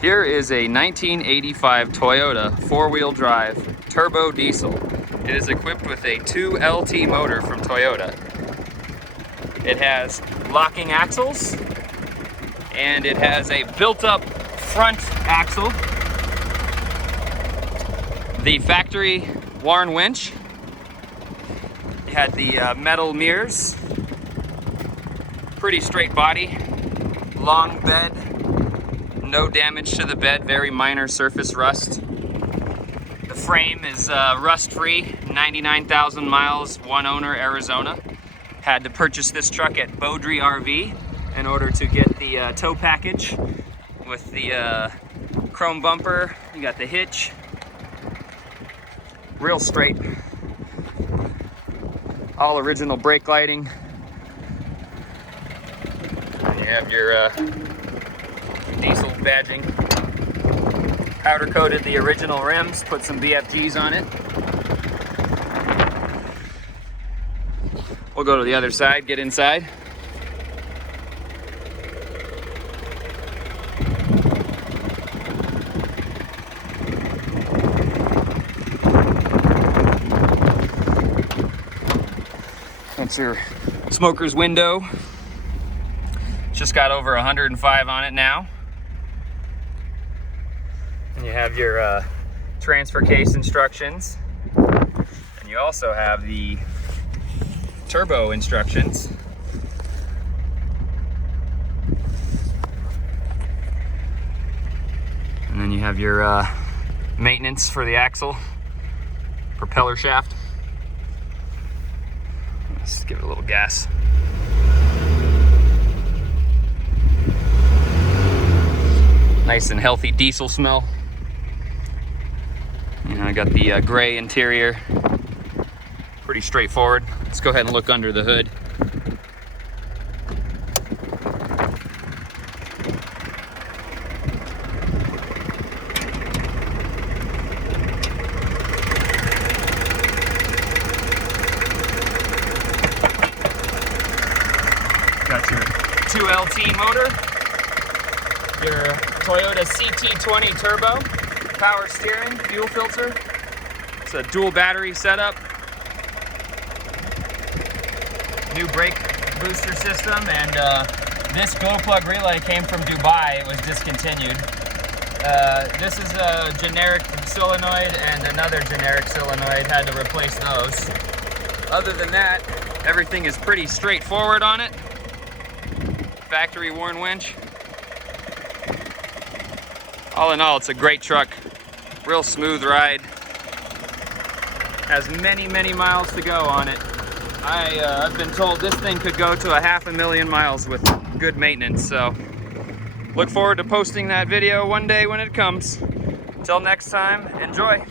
Here is a 1985 Toyota four-wheel drive turbo diesel. It is equipped with a 2LT motor from Toyota. It has locking axles and it has a built-up front axle. The factory Warn winch. You had the metal mirrors. Pretty straight body, long bed. No damage to the bed, very minor surface rust. The frame is rust-free, 99,000 miles, one owner, Arizona. Had to purchase this truck at Beaudry RV in order to get the tow package with the chrome bumper. You got the hitch, real straight. All original brake lighting. And you have your diesel badging. Powder coated the original rims, put some BFGs on it. We'll go to the other side, get inside. That's your smoker's window. Just got over 105 on it now. And you have your transfer case instructions. And you also have the turbo instructions. And then you have your maintenance for the axle, propeller shaft. Let's give it a little gas. Nice and healthy diesel smell. You know, I got the gray interior. Pretty straightforward. Let's go ahead and look under the hood. Got your 2LT motor, your Toyota CT20 turbo, power steering, fuel filter. It's a dual battery setup. New brake booster system, and this glow plug relay came from Dubai. It was discontinued. This is a generic solenoid and another generic solenoid. Had to replace those. Other than that, everything is pretty straightforward on it. Factory Warn winch. All in all, it's a great truck. Real smooth ride. Has many, many miles to go on it. I've been told this thing could go to 500,000 miles with good maintenance, so look forward to posting that video one day when it comes. Until next time, enjoy.